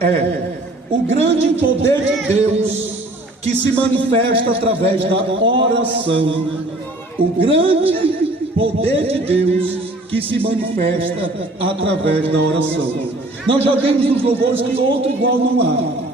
É o grande poder de Deus que se manifesta através da oração. O grande poder de Deus que se manifesta através da oração. Nós já vimos nos louvores que outro igual não há.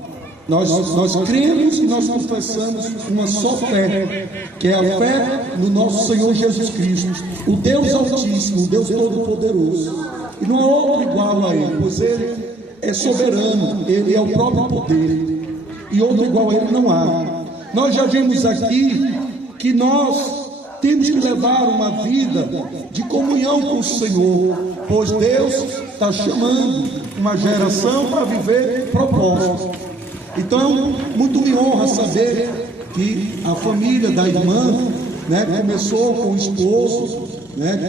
Nós cremos e nós confessamos uma só fé, que é a fé no nosso Senhor Jesus Cristo, o Deus Altíssimo, o Deus Todo-Poderoso. E não há outro igual a Ele, pois Ele é soberano, Ele é o próprio poder, e outro igual a Ele não há. Nós já vimos aqui que nós temos que levar uma vida de comunhão com o Senhor, pois Deus está chamando uma geração para viver propósito. Então, muito me honra saber que a família da irmã, começou com o esposo,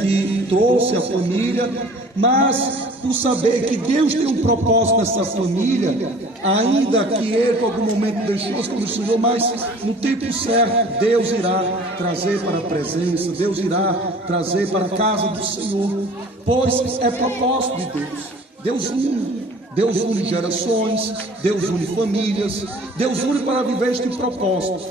que trouxe a família, mas por saber que Deus tem um propósito nessa família, ainda que ele por algum momento deixou as coisas do Senhor, mas no tempo certo Deus irá trazer para a presença, Deus irá trazer para a casa do Senhor, pois é propósito de Deus. Deus une gerações, Deus une famílias, Deus une para viver este propósito.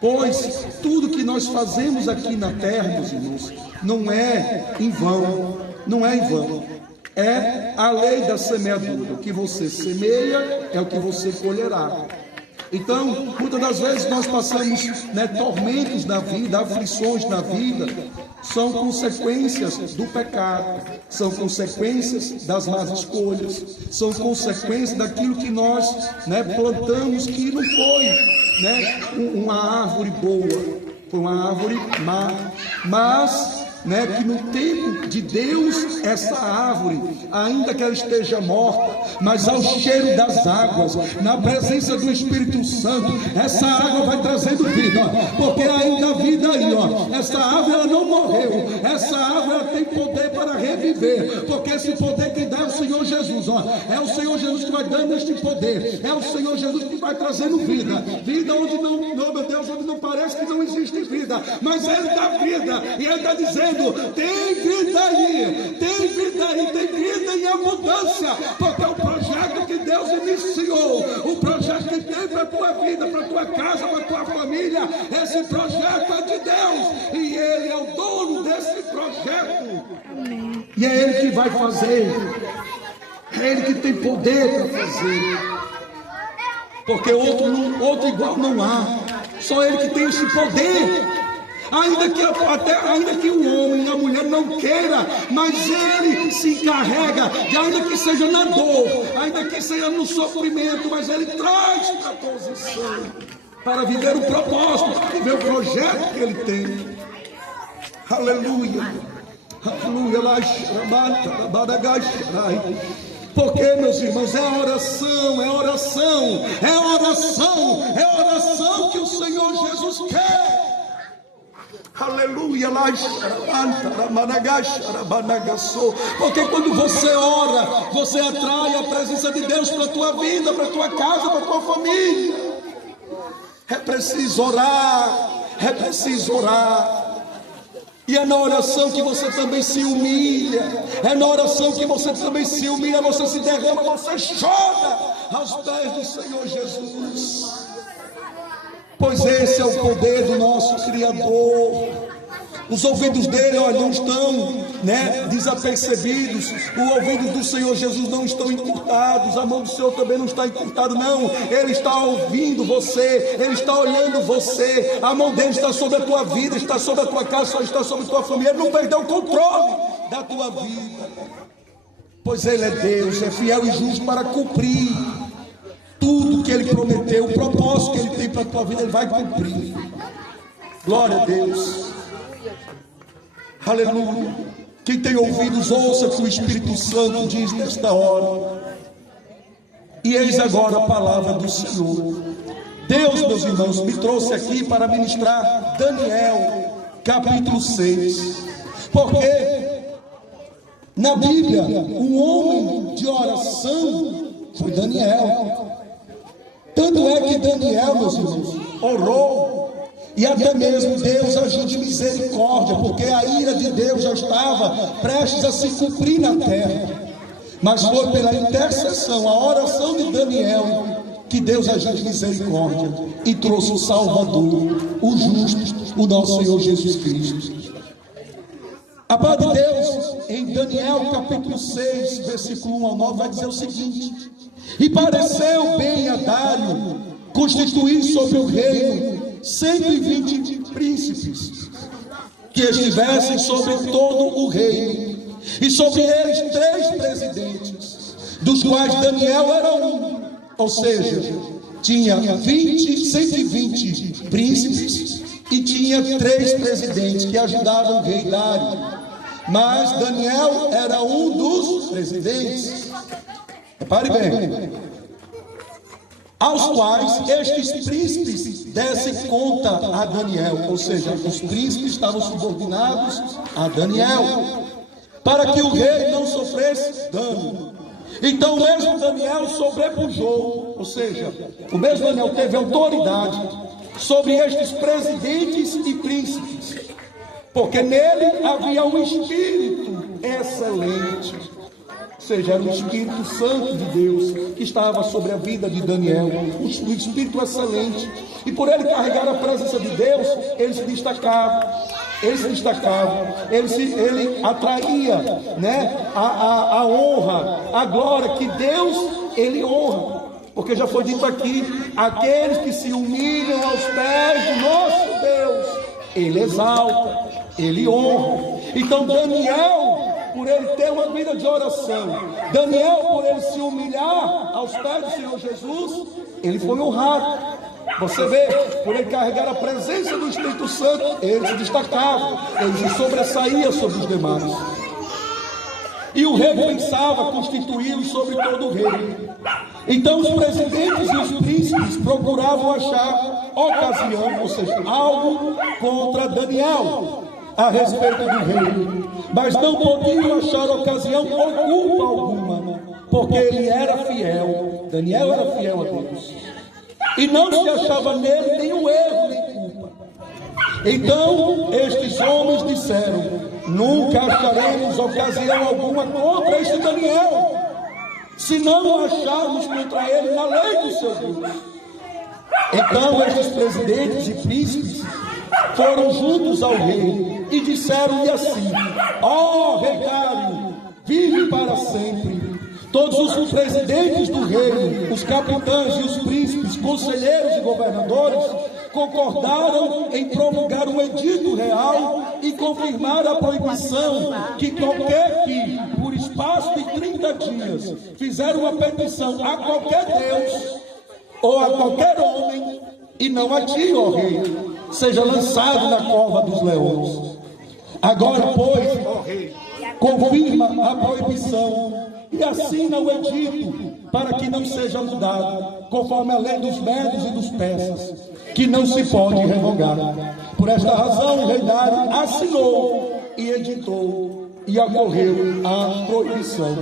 Pois tudo que nós fazemos aqui na terra, meus irmãos, não é em vão, não é em vão. É a lei da semeadura. O que você semeia é o que você colherá. Então, muitas das vezes nós passamos tormentos na vida, aflições na vida, são consequências do pecado, são consequências das más escolhas, são consequências daquilo que nós plantamos, que não foi uma árvore boa, foi uma árvore má, mas que no tempo de Deus, essa árvore, ainda que ela esteja morta, mas ao cheiro das águas, na presença do Espírito Santo, essa água vai trazendo vida, porque ainda há vida aí, essa árvore ela não morreu, essa árvore ela tem poder para reviver, porque esse poder que dá é o Senhor Jesus, é o Senhor Jesus que vai dando este poder, é o Senhor Jesus que vai trazendo vida onde não, meu Deus, onde não parece que não existe vida, mas Ele dá vida, e Ele está dizendo: tem vida aí, tem vida em abundância, porque é o projeto que Deus iniciou, o projeto que tem para a tua vida, para a tua casa, para a tua família, esse projeto é de Deus, e Ele é o dono desse projeto. Amém. E é Ele que vai fazer, é Ele que tem poder para fazer, porque outro igual não há, só Ele que tem esse poder. Ainda que o homem e a mulher não queira, mas Ele se encarrega, ainda que seja na dor, ainda que seja no sofrimento, mas Ele traz para a posição, para viver o propósito, para viver o projeto que Ele tem. Aleluia, aleluia. Porque, meus irmãos, é oração que o Senhor Jesus quer. Aleluia, porque quando você ora, você atrai a presença de Deus para a tua vida, para a tua casa, para a tua família. É preciso orar, E é na oração que você também se humilha, você se derrama, você chora aos pés do Senhor Jesus. Pois esse é o poder do nosso Criador. Os ouvidos dele, não estão desapercebidos. Os ouvidos do Senhor Jesus não estão encurtados. A mão do Senhor também não está encurtada, não. Ele está ouvindo você, Ele está olhando você. A mão dele está sobre a tua vida, está sobre a tua casa, está sobre a tua família. Ele não perdeu o controle da tua vida, pois Ele é Deus, é fiel e justo para cumprir tudo que Ele prometeu. O propósito que Ele tem para a tua vida, Ele vai cumprir. Glória a Deus. Aleluia. Quem tem ouvidos, ouça o que o Espírito Santo diz nesta hora. E eis agora a palavra do Senhor. Deus, meus irmãos, me trouxe aqui para ministrar Daniel, capítulo 6. Porque na Bíblia, um homem de oração foi Daniel. Tanto é que Daniel, meus irmãos, orou, e até mesmo Deus agiu de misericórdia, porque a ira de Deus já estava prestes a se cumprir na terra. mas foi pela intercessão, a oração de Daniel, que Deus agiu de misericórdia e trouxe o Salvador, o justo, o nosso Senhor Jesus Cristo. A palavra de Deus, em Daniel capítulo 6, versículo 1 ao 9, vai dizer o seguinte: e pareceu bem a Dário constituir sobre o reino 120 príncipes, que estivessem sobre todo o reino, e sobre eles 3 presidentes, dos quais Daniel era um. Ou seja, tinha 120 príncipes e tinha 3 presidentes que ajudavam o rei Dário. Mas Daniel era um dos presidentes. Repare bem, aos quais estes príncipes dessem conta a Daniel, ou seja, os príncipes estavam subordinados a Daniel, para que o rei não sofresse dano. Então o mesmo Daniel sobrepujou, ou seja, o mesmo Daniel teve autoridade sobre estes presidentes e príncipes, porque nele havia um espírito excelente, ou seja, era o Espírito Santo de Deus que estava sobre a vida de Daniel, um espírito excelente, e por ele carregar a presença de Deus, ele se destacava. Ele atraía, né, a honra, a glória que Deus, ele honra, porque já foi dito aqui, aqueles que se humilham aos pés do nosso Deus, ele exalta, ele honra. Então Daniel, por ele ter uma vida de oração, Daniel, por ele se humilhar aos pés do Senhor Jesus, ele foi honrado. Você vê, por ele carregar a presença do Espírito Santo, ele se destacava, ele se sobressaía sobre os demais. E o rei pensava constituí-lo sobre todo o reino. Então os presidentes e os príncipes procuravam achar ocasião, ou seja, algo contra Daniel a respeito do rei, mas não podiam achar ocasião ou culpa alguma, porque ele era fiel. Daniel era fiel a Deus, e não se achava nele nenhum erro nem culpa. Então estes homens disseram: nunca acharemos ocasião alguma contra este Daniel, se não acharmos contra ele na lei do seu Deus. Então estes presidentes e príncipes foram juntos ao rei e disseram-lhe assim: ó rei Dário, vive para sempre. Todos os presidentes do reino, os capitães e os príncipes, conselheiros e governadores concordaram em promulgar um edito real e confirmar a proibição que qualquer que, por espaço de 30 dias, fizer uma petição a qualquer Deus ou a qualquer homem, e não a ti, ó rei, seja lançado na cova dos leões. Agora, pois, ó rei, confirma a proibição e assina o edito, para que não seja mudado, conforme a lei dos medos e dos persas, que não se pode revogar. Por esta razão, o rei Dário assinou e editou, e ocorreu a proibição.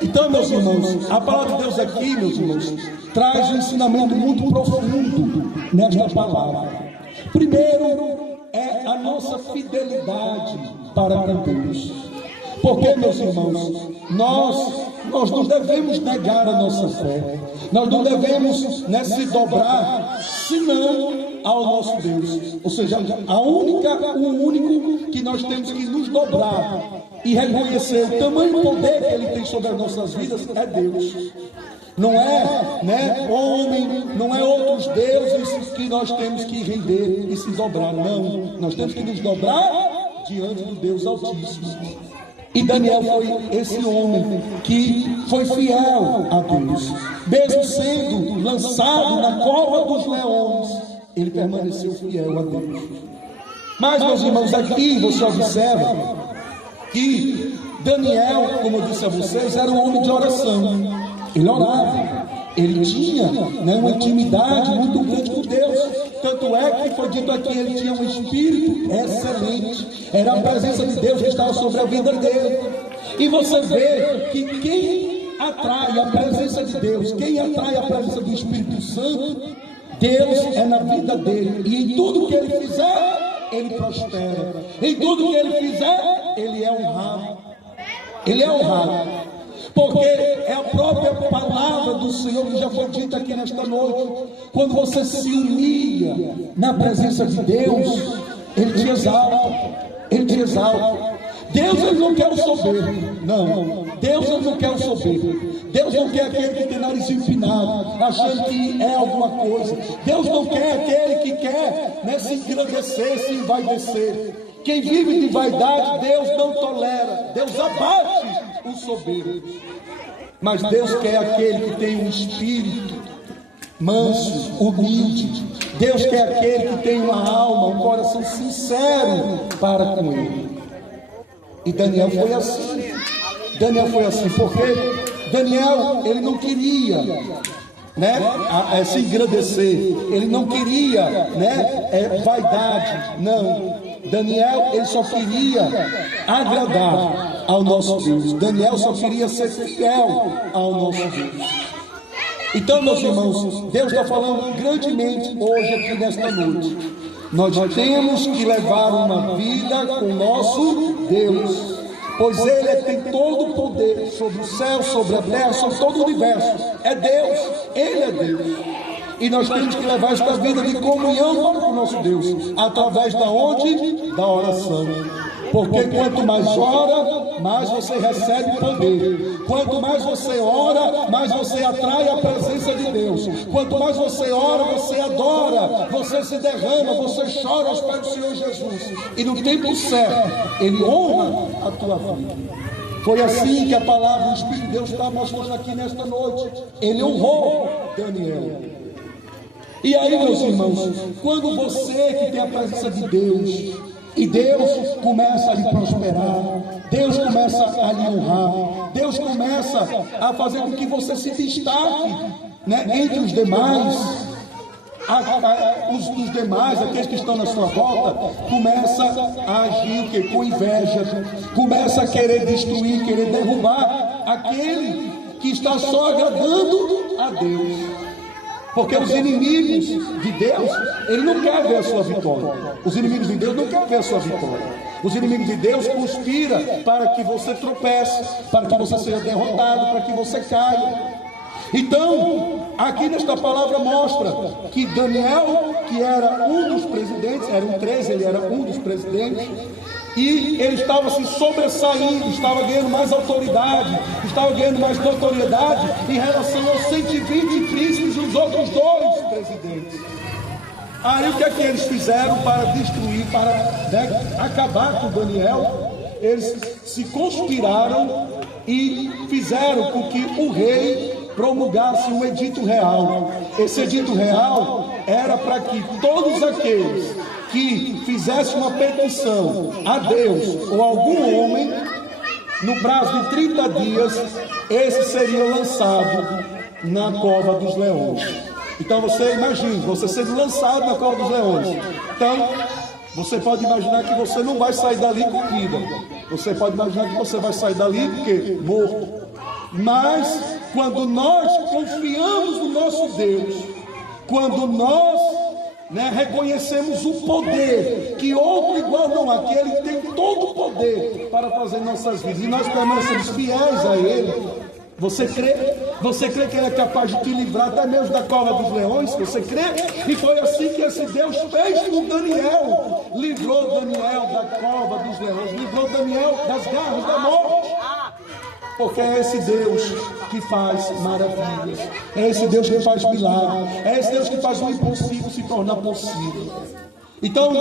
Então, meus irmãos, a palavra de Deus aqui, meus irmãos, traz um ensinamento muito profundo nesta palavra. Primeiro, é a nossa fidelidade para com Deus. Porque, meus irmãos, nós não devemos negar a nossa fé. Nós não devemos se dobrar, senão ao nosso Deus. Ou seja, o único que nós temos que nos dobrar e reconhecer o tamanho poder que Ele tem sobre as nossas vidas é Deus. Não é homem, não é outros deuses que nós temos que render e se dobrar. Não, nós temos que nos dobrar diante do Deus Altíssimo. E Daniel foi esse homem que foi fiel a Deus. Mesmo sendo lançado na cova dos leões, ele permaneceu fiel a Deus. Mas, meus irmãos, aqui você observa que Daniel, como eu disse a vocês, era um homem de oração. Ele orava, ele tinha uma intimidade muito grande com Deus. Tanto é que foi dito aqui, ele tinha um espírito excelente. Era a presença de Deus que estava sobre a vida dele. E você vê que quem atrai a presença de Deus, quem atrai a presença do Espírito Santo, Deus é na vida dele. E em tudo que ele fizer, ele prospera. Em tudo que ele fizer, ele é honrado. Ele é honrado. porque é a própria palavra do Senhor que já foi dita aqui nesta noite. Quando você se humilha na presença de Deus, Ele te exalta, Ele te exalta. Deus, Ele não quer o soberbo, não. Deus, Ele não quer o soberbo. Deus não quer aquele que tem nariz empinado, achando que é alguma coisa. Deus não quer aquele que quer, né, se engrandecer, se envaidecer. Quem vive de vaidade, Deus não tolera. Deus abate o soberbo. Mas Deus quer aquele que tem um espírito manso, humilde. Deus quer aquele que tem uma alma, um coração sincero para com Ele. E Daniel foi assim. Daniel foi assim, porque Daniel, ele não queria, né, se engrandecer. Ele não queria, né, vaidade. Não. Daniel, ele só queria agradar ao nosso Deus. Daniel só queria ser fiel ao nosso Deus. Então, meus irmãos, Deus está falando grandemente hoje aqui nesta noite. Nós temos que levar uma vida com o nosso Deus, pois Ele tem todo o poder sobre o céu, sobre a terra, sobre todo o universo. É Deus, Ele é Deus. E nós temos que levar esta vida de comunhão para com o nosso Deus, através da onde? Da oração. Porque quanto mais ora, mais você recebe poder. Quanto mais você ora, mais você atrai a presença de Deus. Quanto mais você ora, você adora, você se derrama, você chora aos pés do Senhor Jesus. E no tempo certo, Ele honra a tua vida. Foi assim que a palavra do Espírito de Deus está mostrando aqui nesta noite. Ele honrou Daniel. E aí, meus irmãos, quando você que tem a presença de Deus, e Deus começa a lhe prosperar, Deus começa a lhe honrar, Deus começa a fazer com que você se destaque, né, entre os demais, os demais, aqueles que estão na sua volta, começa a agir com inveja, começa a querer destruir, querer derrubar aquele que está só agradando a Deus. Porque os inimigos de Deus, ele não quer ver a sua vitória. Os inimigos de Deus não querem ver a sua vitória. Os inimigos de Deus conspiram para que você tropece, para que você seja derrotado, para que você caia. Então, aqui nesta palavra mostra que Daniel, que era um dos presidentes, eram 13, ele era um dos presidentes, e ele estava se sobressaindo, estava ganhando mais autoridade, estava ganhando mais notoriedade em relação aos 120 príncipes e os outros 2 presidentes. Aí o que é que eles fizeram para destruir, para, né, acabar com Daniel? Eles se conspiraram e fizeram com que o rei promulgasse um edito real. Esse edito real era para que todos aqueles que fizesse uma petição a Deus ou algum homem, no prazo de 30 dias, esse seria lançado na cova dos leões. Então você imagine, você sendo lançado na cova dos leões. Então, você pode imaginar que você não vai sair dali com vida. Você pode imaginar que você vai sair dali porque morto. Mas, quando nós confiamos no nosso Deus, quando nós, né, reconhecemos o poder que outro igual não há, que Ele tem todo o poder para fazer nossas vidas, e nós permanecemos fiéis a Ele. Você crê? Você crê que Ele é capaz de te livrar até mesmo da cova dos leões? Você crê? E foi assim que esse Deus fez com Daniel. Livrou Daniel da cova dos leões, livrou Daniel das garras da morte. Porque é esse Deus que faz maravilhas, é esse Deus que faz milagres, é esse Deus que faz o impossível se tornar possível. Então,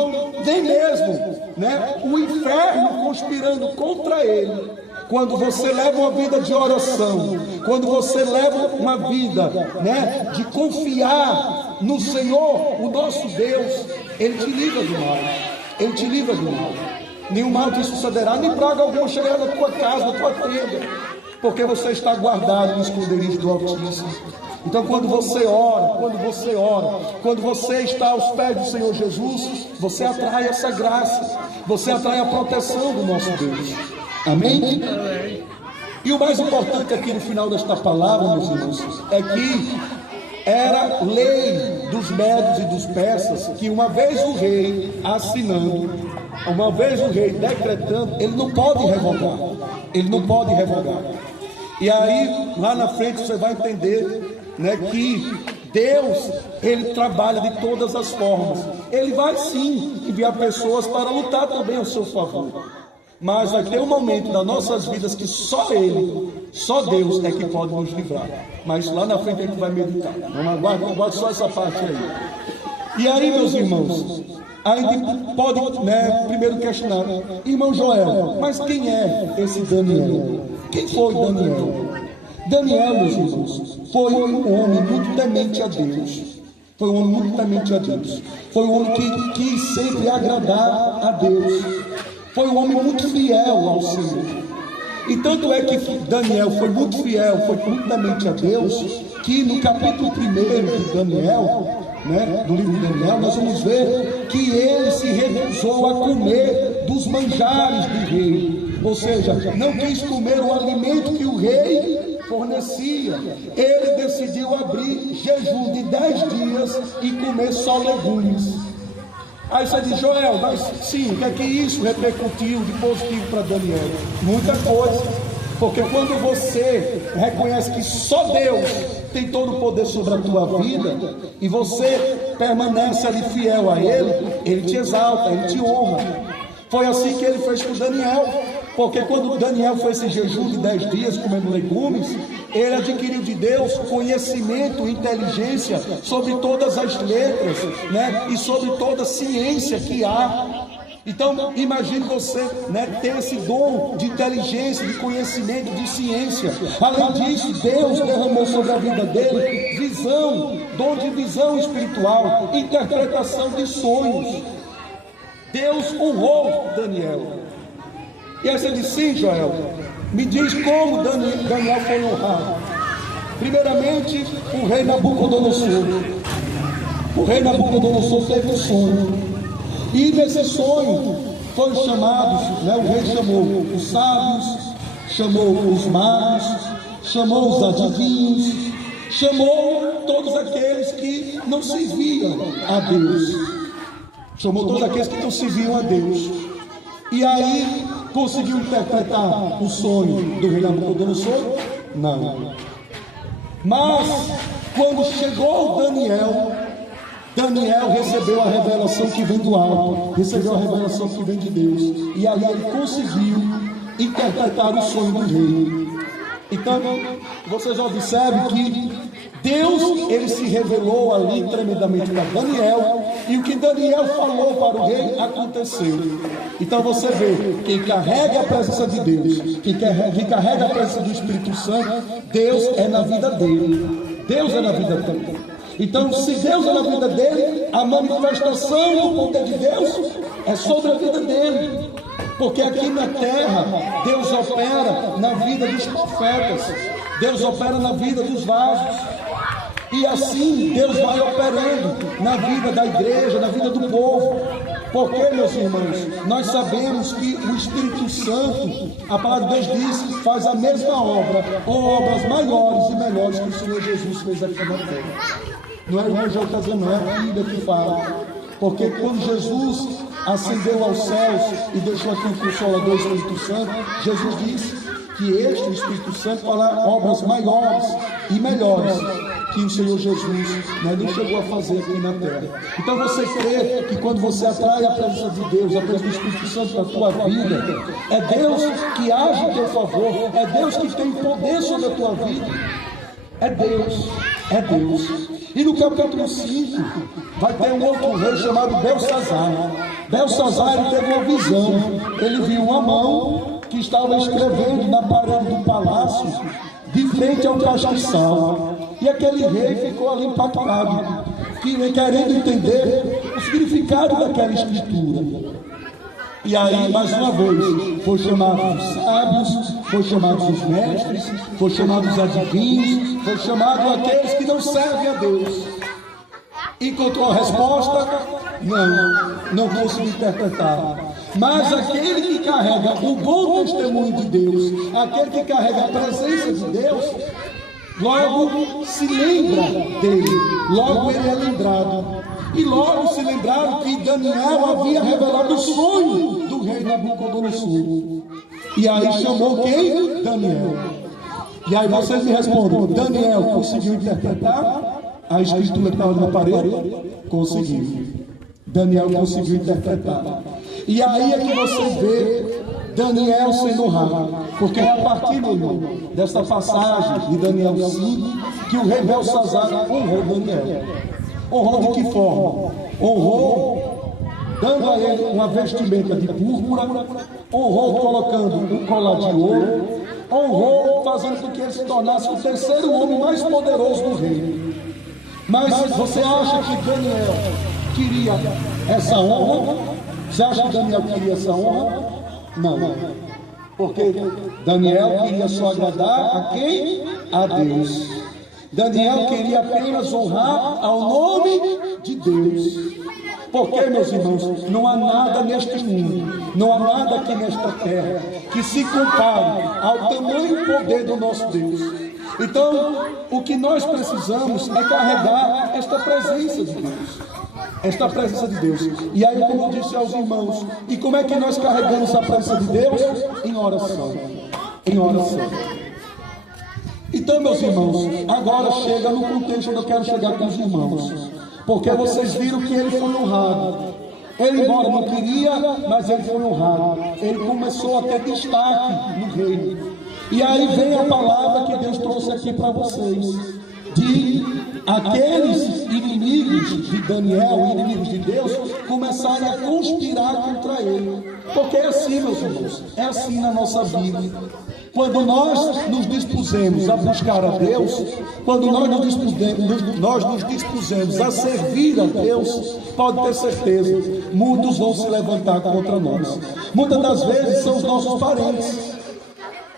nem mesmo, né, o inferno conspirando contra ele, quando você leva uma vida de oração, quando você leva uma vida, né, de confiar no Senhor, o nosso Deus, Ele te livra do mal, Ele te livra do mal. Nenhum mal te sucederá, nem praga alguma chegará na tua casa, na tua tenda, porque você está guardado no esconderijo do Altíssimo. Então, quando você ora, quando você está aos pés do Senhor Jesus, você atrai essa graça, você atrai a proteção do nosso Deus. Amém? E o mais importante aqui no final desta palavra, meus irmãos, é que era lei dos medos e dos persas que uma vez o rei assinando, uma vez o rei decretando, ele não pode revogar. Ele não pode revogar. E aí, lá na frente, você vai entender, né, que Deus, Ele trabalha de todas as formas. Ele vai sim enviar pessoas para lutar também ao seu favor. Mas vai ter um momento das nossas vidas que só Ele, só Deus é que pode nos livrar. Mas lá na frente a gente vai meditar. Não aguarde só essa parte aí. E aí, meus irmãos, a gente pode, né, primeiro questionar, irmão Joel, mas quem é esse Daniel? Quem foi Daniel? Daniel, meus irmãos, foi um homem muito temente a Deus. Foi um homem muito temente a Deus. Foi um homem que quis sempre agradar a Deus. Foi um homem muito fiel ao Senhor. E tanto é que Daniel foi muito fiel, foi muito temente a Deus, que no capítulo 1 de Daniel, né, do livro de Daniel, nós vamos ver que ele se recusou a comer dos manjares do rei. Ou seja, não quis comer o alimento que o rei fornecia. Ele decidiu abrir jejum de 10 dias e comer só legumes. Aí você diz, Joel, mas sim, o que é que isso repercutiu de positivo para Daniel? Muita coisa. Porque quando você reconhece que só Deus tem todo o poder sobre a tua vida, e você permanece ali fiel a Ele te exalta, Ele te honra. Foi assim que Ele fez com Daniel. Porque quando Daniel fez esse jejum de 10 dias comendo legumes, ele adquiriu de Deus conhecimento e inteligência sobre todas as letras, né? E sobre toda a ciência que há. Então, imagine você, né, ter esse dom de inteligência, de conhecimento, de ciência. Além disso, Deus derramou sobre a vida dele visão, dom de visão espiritual, interpretação de sonhos. Deus honrou Daniel. E aí você disse, sim, Joel, me diz como Daniel foi honrado. Primeiramente, o rei Nabucodonosor. O rei Nabucodonosor teve um sonho. E nesse sonho foram chamados, né, o rei chamou os sábios, chamou os magos, chamou os adivinhos, chamou todos aqueles que não serviam a Deus. Chamou todos aqueles que não serviam a Deus. E aí, conseguiu interpretar o sonho do rei Nabucodonosor? Não. Mas, quando chegou Daniel recebeu a revelação que vem do alto, recebeu a revelação que vem de Deus, e aí ele conseguiu interpretar o sonho do rei. Então, vocês observam que Deus, ele se revelou ali tremendamente para Daniel, e o que Daniel falou para o rei aconteceu. Então você vê, quem carrega a presença de Deus, quem carrega a presença do Espírito Santo, Deus é na vida dele. Deus é na vida dele. Então, se Deus é na vida dele, a manifestação do poder de Deus é sobre a vida dele. Porque aqui na terra, Deus opera na vida dos profetas, Deus opera na vida dos vasos. E assim Deus vai operando na vida da igreja, na vida do povo. Porque, meus irmãos, nós sabemos que o Espírito Santo, a palavra de Deus diz, faz a mesma obra, ou obras maiores e melhores que o Senhor Jesus fez aqui na terra. Não é o irmão João que está dizendo, não é a Bíblia que fala. Porque quando Jesus ascendeu aos céus e deixou aqui o Consolador, o Espírito Santo, Jesus disse que este, o Espírito Santo, fará obras maiores e melhores que o Senhor Jesus, né, não chegou a fazer aqui na terra. Então você crê que quando você atrai a presença de Deus, a presença do Espírito Santo para a tua vida, é Deus que age em teu favor, é Deus que tem poder sobre a tua vida. É Deus, é Deus. E no capítulo 5 vai ter um outro rei chamado Belsazar. Belsazar, ele teve uma visão. Ele viu uma mão que estava escrevendo na parede do palácio, de frente ao castiçal. E aquele rei ficou ali impactado, querendo entender o significado daquela escritura. E aí, mais uma vez, foi chamado os sábios, foi chamado os mestres, foi chamado os adivinhos, foi chamado aqueles que não servem a Deus. Encontrou a resposta? Não conseguiu interpretar. Mas aquele que carrega o bom testemunho de Deus, aquele que carrega a presença de Deus, logo se lembra dele, logo ele é lembrado. E logo se lembraram que Daniel havia revelado o sonho do rei Nabucodonosor. E aí chamou quem? Daniel. E aí vocês me respondem: Daniel conseguiu interpretar a escritura que estava na parede? Conseguiu. Daniel conseguiu interpretar. E aí é que você vê Daniel sendo honrado, porque é a partir, meu irmão, dessa passagem de Daniel 5 que o rei Belsazar honrou Daniel. Honrou de que forma? Honrou dando a ele uma vestimenta de púrpura, honrou colocando um colar de ouro, honrou fazendo com que ele se tornasse o terceiro homem mais poderoso do reino. Mas você acha que Daniel queria essa honra? Você acha que Daniel queria essa honra? Não. Porque Daniel queria só agradar a quem? A Deus. Daniel queria apenas honrar ao nome de Deus. Porque, meus irmãos, não há nada neste mundo, não há nada aqui nesta terra que se compare ao tamanho e poder do nosso Deus. Então, o que nós precisamos é carregar esta presença de Deus. Esta presença de Deus. E aí, como eu disse aos irmãos, e como é que nós carregamos a presença de Deus? Em oração. Em oração. Então, meus irmãos, agora chega no contexto onde eu quero chegar com os irmãos. Porque vocês viram que ele foi honrado. Ele, embora não queria, mas ele foi honrado. Ele começou a ter destaque no reino. E aí vem a palavra que Deus trouxe aqui para vocês. De aqueles inimigos de Daniel, inimigos de Deus, começarem a conspirar contra ele. Porque é assim, meus irmãos, é assim na nossa vida. Quando nós nos dispusemos a buscar a Deus, quando nós nos dispusemos a servir a Deus, pode ter certeza, muitos vão se levantar contra nós. Muitas das vezes são os nossos parentes.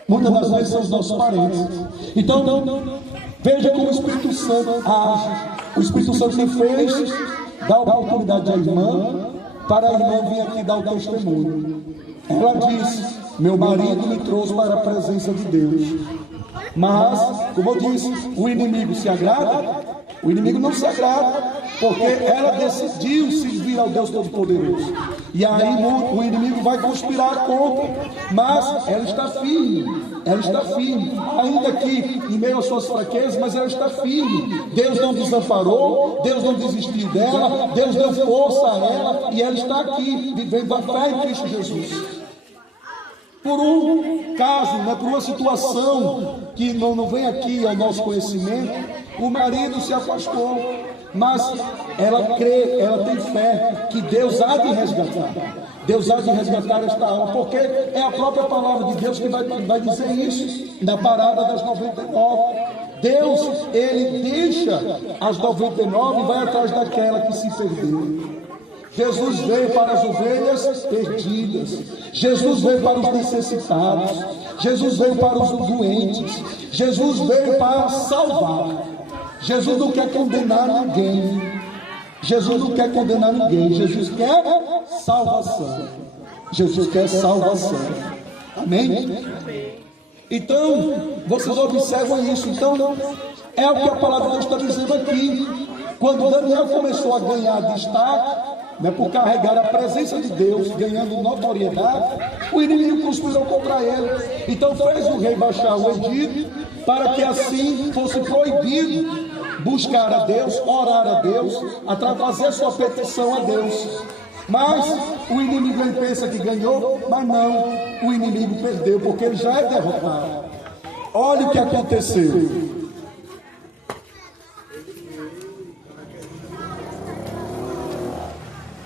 Muitas das vezes são os nossos parentes. Então, veja como o Espírito Santo age. O Espírito Santo me fez dar oportunidade à irmã, para a irmã vir aqui dar o testemunho. Ela disse: meu marido me trouxe para a presença de Deus. Mas, como eu disse, o inimigo se agrada? O inimigo não se agrada, porque ela decidiu servir ao Deus Todo-Poderoso. E aí o inimigo vai conspirar contra, mas ela está firme. Ela está firme, ainda que em meio às suas fraquezas, mas ela está firme. Deus não desamparou, Deus não desistiu dela, Deus deu força a ela, e ela está aqui, vivendo a fé em Cristo Jesus. Por um caso, por uma situação que não vem aqui ao nosso conhecimento, o marido se afastou, mas ela crê, ela tem fé que Deus há de resgatar. Deus há de resgatar esta alma, porque é a própria palavra de Deus que vai dizer isso, na parada das 99. Deus, ele deixa as 99 e vai atrás daquela que se perdeu. Jesus veio para as ovelhas perdidas. Jesus veio para os necessitados. Jesus veio para os doentes. Jesus veio para salvar. Jesus não quer condenar ninguém. Jesus não quer condenar ninguém. Jesus quer salvação. Jesus quer salvação. Amém? Então, vocês observam isso. Então, é o que a palavra de Deus está dizendo aqui. Quando Daniel começou a ganhar destaque, por carregar a presença de Deus, ganhando notoriedade, o inimigo conspirou contra ele. Então fez o rei baixar o edito, para que assim fosse proibido buscar a Deus, orar a Deus, fazer sua petição a Deus. Mas o inimigo, ele pensa que ganhou, mas não, o inimigo perdeu, porque ele já é derrotado. Olha o que aconteceu.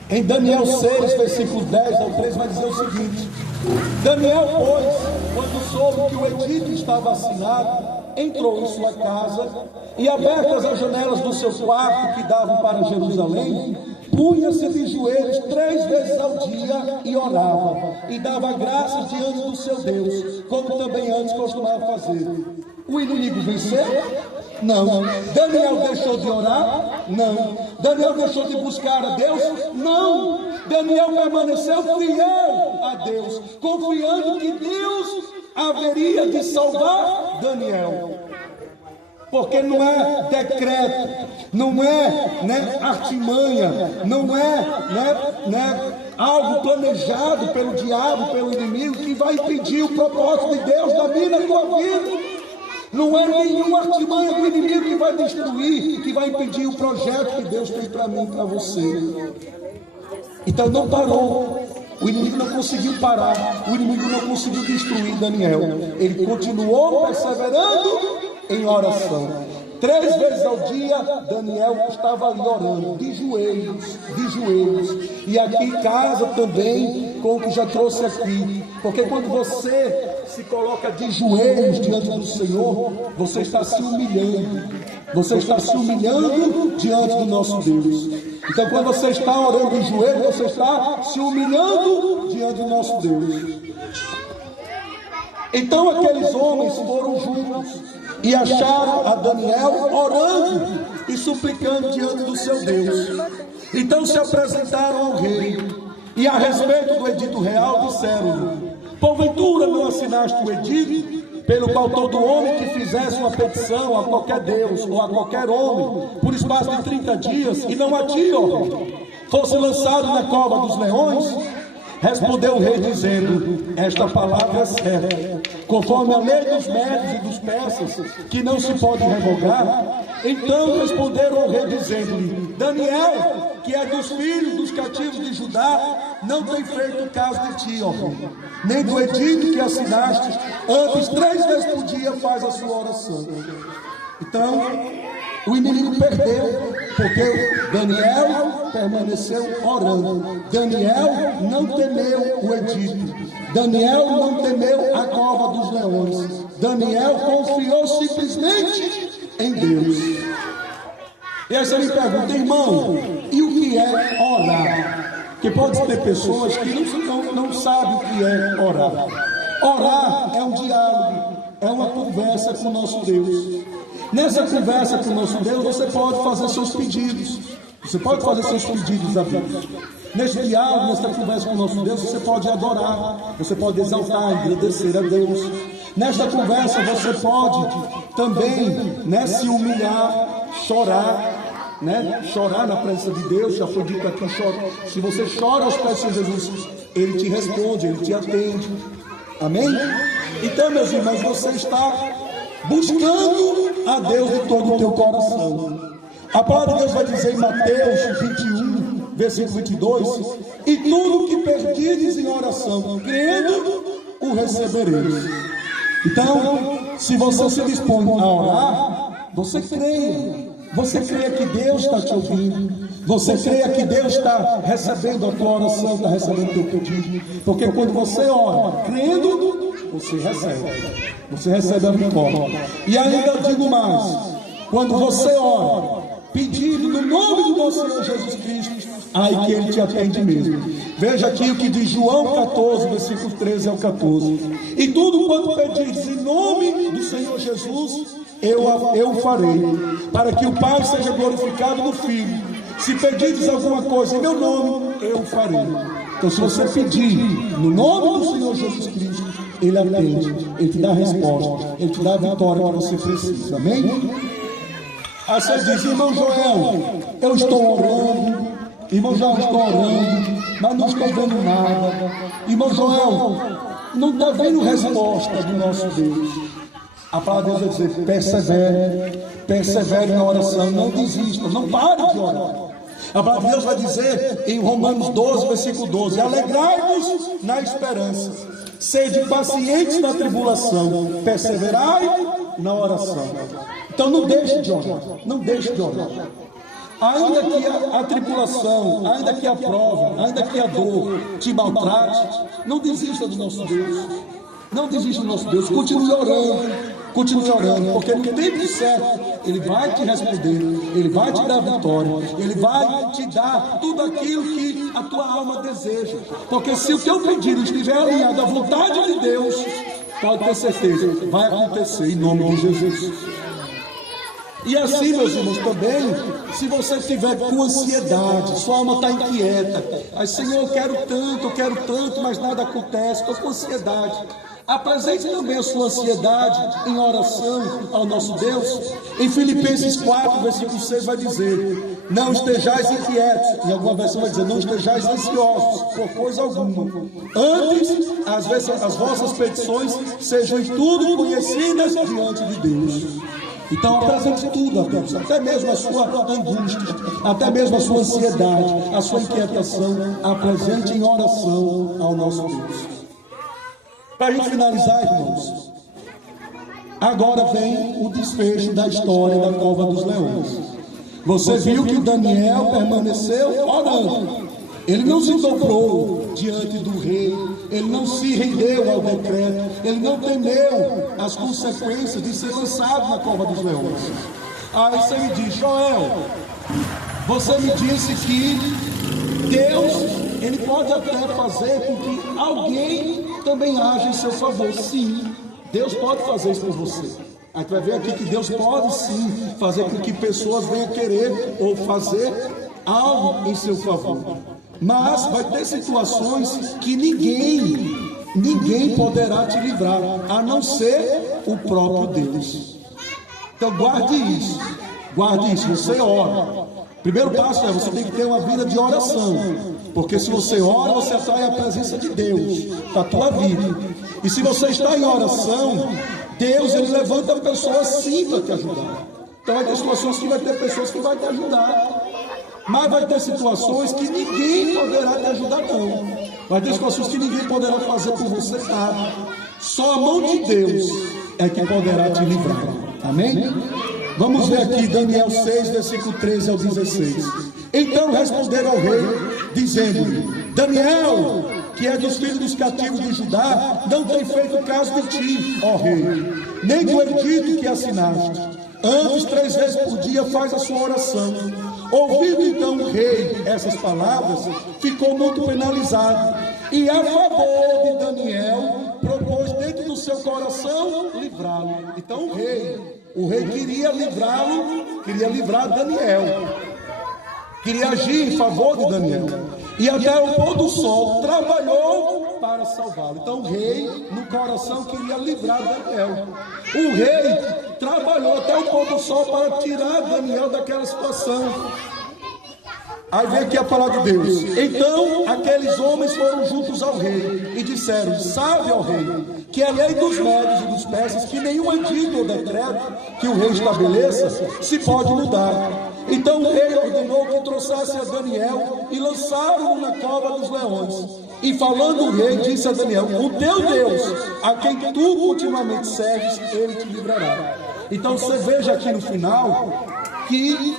Em Daniel 6, versículo 10 ao 13, vai dizer o seguinte: Daniel, pois, quando soube que o edito estava assinado, entrou em sua casa e, abertas as janelas do seu quarto que davam para Jerusalém, punha-se de joelhos 3 vezes ao dia e orava, e dava graças diante do seu Deus, como também antes costumava fazer. O inimigo venceu? Não. Daniel deixou de orar? Não. Daniel deixou de buscar a Deus? Não. Daniel permaneceu fiel a Deus, confiando que Deus haveria de salvar Daniel. Porque não é decreto, não é artimanha, não é algo planejado pelo diabo, pelo inimigo, que vai impedir o propósito de Deus da minha e da tua vida. Não é nenhuma artimanha do inimigo que vai destruir, que vai impedir o projeto que Deus tem para mim e para você. Então não parou. O inimigo não conseguiu parar. O inimigo não conseguiu destruir Daniel. Ele continuou perseverando em oração. 3 vezes ao dia, Daniel estava ali orando, de joelhos, de joelhos. E aqui em casa também, com o que já trouxe aqui. Porque quando você se coloca de joelhos diante do Senhor, você está se humilhando. Você está se humilhando diante do nosso Deus. Então, quando você está orando de joelhos, você está se humilhando diante do nosso Deus. Então, aqueles homens foram juntos e acharam a Daniel orando e suplicando diante do seu Deus. Então se apresentaram ao rei e, a respeito do edito real, disseram-lhe: porventura não assinaste o edito pelo qual todo homem que fizesse uma petição a qualquer Deus ou a qualquer homem por espaço de 30 dias, e não a ti, ó rei, fosse lançado na cova dos leões? Respondeu o rei dizendo: esta palavra é certa, conforme a lei dos médios e dos persas, que não se pode revogar. Então responderam ao rei dizendo-lhe: Daniel, que é dos filhos dos cativos de Judá, não tem feito caso de ti, ó rei, nem do edito que assinaste. Antes 3 vezes por dia faz a sua oração. Então o inimigo perdeu, porque Daniel permaneceu orando. Daniel não temeu o edito. Daniel não temeu a cova dos leões. Daniel confiou simplesmente em Deus. E aí você me pergunta: irmão, e o que é orar? Porque pode ter pessoas que não sabem o que é orar. Orar é um diálogo, é uma conversa com o nosso Deus. Nessa conversa com o nosso Deus, você pode fazer seus pedidos. Você pode fazer seus pedidos a Deus. Neste diálogo, nessa conversa com o nosso Deus, você pode adorar, você pode exaltar, agradecer a Deus. Nesta conversa, você pode também, se humilhar, chorar, chorar na presença de Deus. Já foi dito aqui, se você chora aos pés de Jesus, Ele te responde, Ele te atende. Amém? Então, meus irmãos, você está buscando a Deus de todo o teu coração. A palavra de Deus vai dizer em Mateus 21, versículo 22: e tudo que perdides em oração, crendo, o recebereis. Então, se você se dispõe a orar, você creia. Você creia que Deus está te ouvindo. Você creia que Deus está recebendo a tua oração, está recebendo o teu pedido. Porque quando você ora, crendo, você recebe. Você recebe a vitória. E ainda eu digo mais: quando você ora, pedindo no nome do nosso Senhor Jesus Cristo, aí que Ele te atende mesmo. Veja aqui o que diz João 14, versículo 13 ao 14: e tudo quanto pedires em nome do Senhor Jesus, eu farei, para que o Pai seja glorificado no Filho. Se pedires alguma coisa em meu nome, eu farei. Então, se você pedir no nome do Senhor Jesus Cristo, Ele atende, Ele te dá a resposta, Ele te dá a vitória que você precisa. Amém? Aí você diz: irmão Joel, eu estou orando. Irmão Joel, estou orando, mas não estou vendo nada. Irmão Joel, não está vendo resposta do nosso Deus. A palavra de Deus vai dizer: persevere, persevere na oração, não desista, não pare de orar. A palavra de Deus vai dizer em Romanos 12, versículo 12: alegrai-vos na esperança, sede pacientes na tribulação, perseverai na oração. Então não deixe de orar, não deixe de orar. Ainda que a tribulação, ainda que a prova, ainda que a dor te maltrate, não desista do nosso Deus. Não desista do nosso Deus, continue orando, porque no tempo certo Ele vai te responder, Ele vai te dar vitória, Ele vai te dar tudo aquilo que a tua alma deseja. Porque se o teu pedido estiver alinhado à vontade de Deus, pode ter certeza, vai acontecer em nome de Jesus. E assim, meus irmãos, também, se você estiver com ansiedade, sua alma está inquieta, aí, Senhor, eu quero tanto, mas nada acontece, estou com ansiedade. Apresente também a sua ansiedade em oração ao nosso Deus. Em Filipenses 4, versículo 6 vai dizer: não estejais inquietos. Em alguma versão vai dizer: não estejais ansiosos por coisa alguma. Antes, as vossas petições sejam em tudo conhecidas diante de Deus. Então apresente tudo a Deus, até mesmo a sua angústia, até mesmo a sua ansiedade, a sua inquietação, apresente em oração ao nosso Deus. Para a gente finalizar, irmãos, agora vem o desfecho da história da cova dos leões. Você viu que Daniel permaneceu orando. Ele não se dobrou diante do rei, ele não se rendeu ao decreto, ele não temeu as consequências de ser lançado na cova dos leões. Aí você me diz: Joel, você me disse que Deus, ele pode até fazer com que alguém também age em seu favor. Sim, Deus pode fazer isso por você. A gente vai ver aqui que Deus pode sim fazer com que pessoas venham querer ou fazer algo em seu favor. Mas vai ter situações que ninguém poderá te livrar, a não ser o próprio Deus. Então guarde isso, você ora. Primeiro passo é: você tem que ter uma vida de oração, porque se você ora, você atrai a presença de Deus para a tua vida. E se você está em oração, Deus, ele levanta pessoas sim para te ajudar. Então vai ter situações que vai ter pessoas que vão te ajudar, mas vai ter situações que ninguém poderá te ajudar não. Vai ter situações que ninguém poderá fazer por você nada. Só a mão de Deus é que poderá te livrar. Amém? Vamos ver aqui Daniel 6, versículo 13 ao 16. Então responderam ao rei, dizendo: Daniel, que é dos filhos dos cativos de Judá, não tem feito caso de ti, ó rei, nem do edito que assinaste. Antes, 3 vezes por dia faz a sua oração. Ouvindo então o rei essas palavras, ficou muito penalizado, e a favor de Daniel propôs dentro do seu coração livrá-lo. Então o rei queria livrá-lo, queria livrar Daniel, queria agir em favor de Daniel, e até o pôr do sol trabalhou para salvá-lo. Então o rei no coração queria livrar Daniel. O rei trabalhou até o pôr do sol para tirar Daniel daquela situação. Aí vem aqui a palavra de Deus. Então aqueles homens foram juntos ao rei e disseram: sabe, ó rei, que a lei dos médios e dos persas, que nenhum edito ou decreto que o rei estabeleça se pode mudar. Então o rei ordenou que trouxesse a Daniel e lançaram-no na cova dos leões. E falando o rei, disse a Daniel: o teu Deus, a quem tu continuamente serves, ele te livrará. Então você veja aqui no final que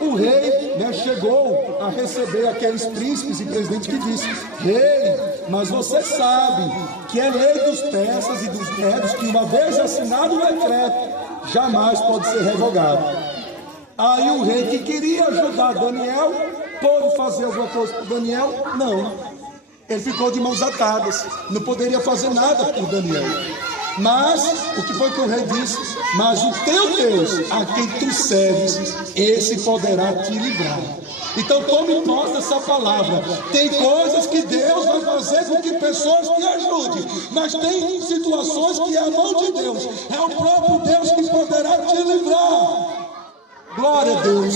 o rei chegou a receber aqueles príncipes e presidentes que disse: rei, mas você sabe que é lei dos persas e dos médios que, uma vez assinado o decreto, jamais pode ser revogado. Aí o rei, que queria ajudar Daniel, pôde fazer alguma coisa por Daniel? Não. Ele ficou de mãos atadas, não poderia fazer nada por Daniel. Mas, o que foi que o rei disse? Mas o teu Deus, a quem tu serves, esse poderá te livrar. Então tome posse dessa palavra. Tem coisas que Deus vai fazer com que pessoas te ajudem, mas tem situações que é a mão de Deus, é o próprio Deus que poderá te livrar. Glória a Deus.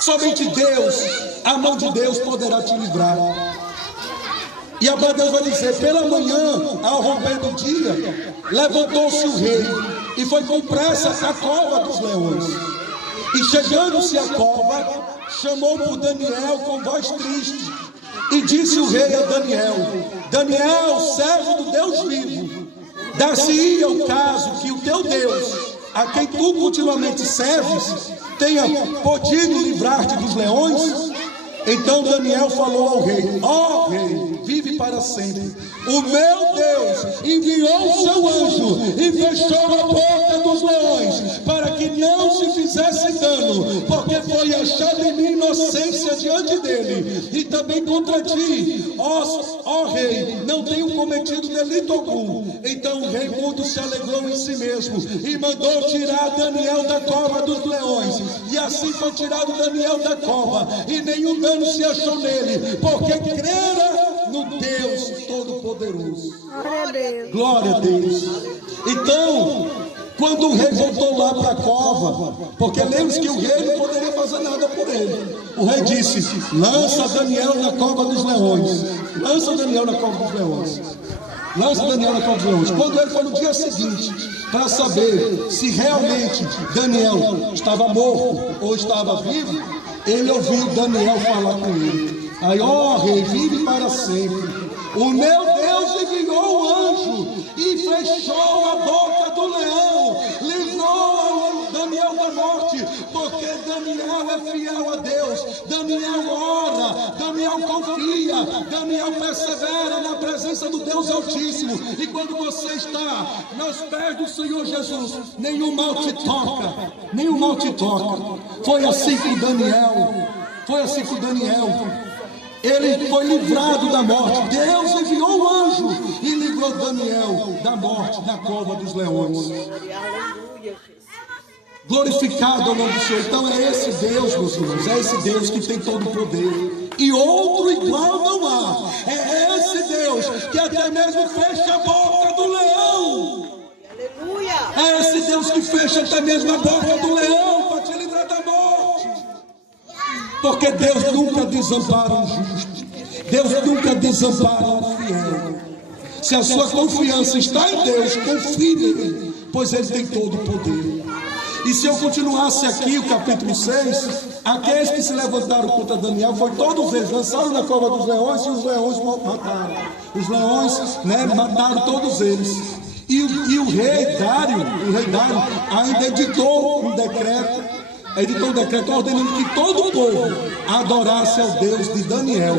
Somente Deus, a mão de Deus poderá te livrar. E a Deus vai dizer: pela manhã, ao romper do dia, levantou-se o rei e foi com pressa à cova dos leões. E chegando-se à cova, chamou por Daniel com voz triste. E disse o rei a Daniel: Daniel, servo do Deus vivo, dar-se-ia o caso que o teu Deus, a quem tu continuamente serves, tenha podido livrar-te dos leões? Então Daniel falou ao rei: ó rei, vive para sempre. O meu Deus enviou o seu anjo e fechou a porta dos leões, para que não se fizesse dano, porque foi achada em mim inocência diante dele, e também contra ti, ó rei, não tenho cometido delito algum. Então o rei muito se alegrou em si mesmo, e mandou tirar Daniel da cova dos leões. E assim foi tirado Daniel da cova, e nenhum dano se achou nele, porque crera no Deus Todo-Poderoso. Glória a Deus. Glória a Deus. Então, quando o rei voltou lá para a cova, porque lembre-se que o rei não poderia fazer nada por ele. O rei disse: lança Daniel na cova dos leões. Lança Daniel na cova dos leões. Lança Daniel na cova dos leões. Quando ele foi no dia seguinte, para saber se realmente Daniel estava morto ou estava vivo, ele ouviu Daniel falar com ele. Aí, ó rei, vive para sempre. O meu Deus enviou o anjo e fechou a boca do leão, livrou Daniel da morte, porque Daniel é fiel a Deus, Daniel ora, Daniel confia, Daniel persevera na presença do Deus Altíssimo. E quando você está nos pés do Senhor Jesus, nenhum mal te toca, nenhum mal te toca. Foi assim com Daniel, foi assim com Daniel. Ele foi livrado da morte. Deus enviou um anjo e livrou Daniel da morte na cova dos leões. Glorificado é o nome do Senhor. Então é esse Deus, meus irmãos, é esse Deus que tem todo o poder. E outro igual não há. É esse Deus que até mesmo fecha a boca do leão. É esse Deus que fecha até mesmo a boca do leão para te livrar da morte. Porque Deus nunca desampara o justo. Deus nunca desampara o fiel. Se a sua confiança está em Deus, confie nele, pois ele tem todo o poder. E se eu continuasse aqui o capítulo 6, aqueles que se levantaram contra Daniel, foi todos eles, lançaram na cova dos leões e os leões mataram. Os leões, mataram todos eles. E o rei Dário ainda editou um decreto ordenando que todo o povo adorasse ao Deus de Daniel,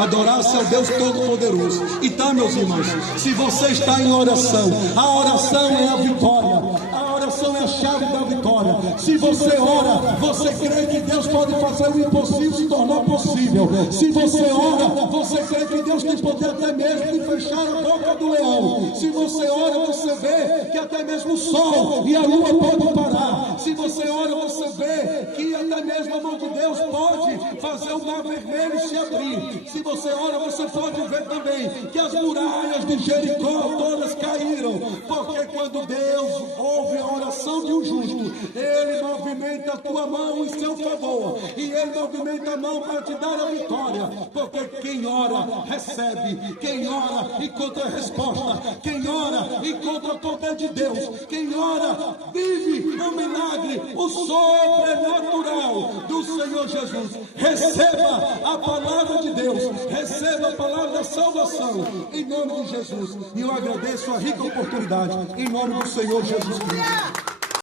adorasse ao Deus Todo-Poderoso. Então, meus irmãos, se você está em oração, a oração é a vitória, a oração é a chave da vitória. Se você ora, você crê que Deus pode fazer o impossível se tornar possível. Se você ora, você crê que Deus tem poder até mesmo de fechar a boca do leão. Se você ora, você vê que até mesmo o sol e a lua podem parar. Se você ora, você vê que até mesmo a mão de Deus pode fazer o mar vermelho se abrir. Se você ora, você pode ver também que as muralhas de Jericó todas caíram, porque quando Deus ouve a oração de um justo, ele movimenta a tua mão em seu favor, e ele movimenta a mão para te dar a vitória, porque quem ora recebe, quem ora encontra resposta, quem ora encontra o poder de Deus, quem ora vive o milagre, o sobrenatural do Senhor Jesus. Receba a palavra de Deus, receba a palavra da salvação em nome de Jesus. E eu agradeço a rica oportunidade em nome do Senhor Jesus Cristo.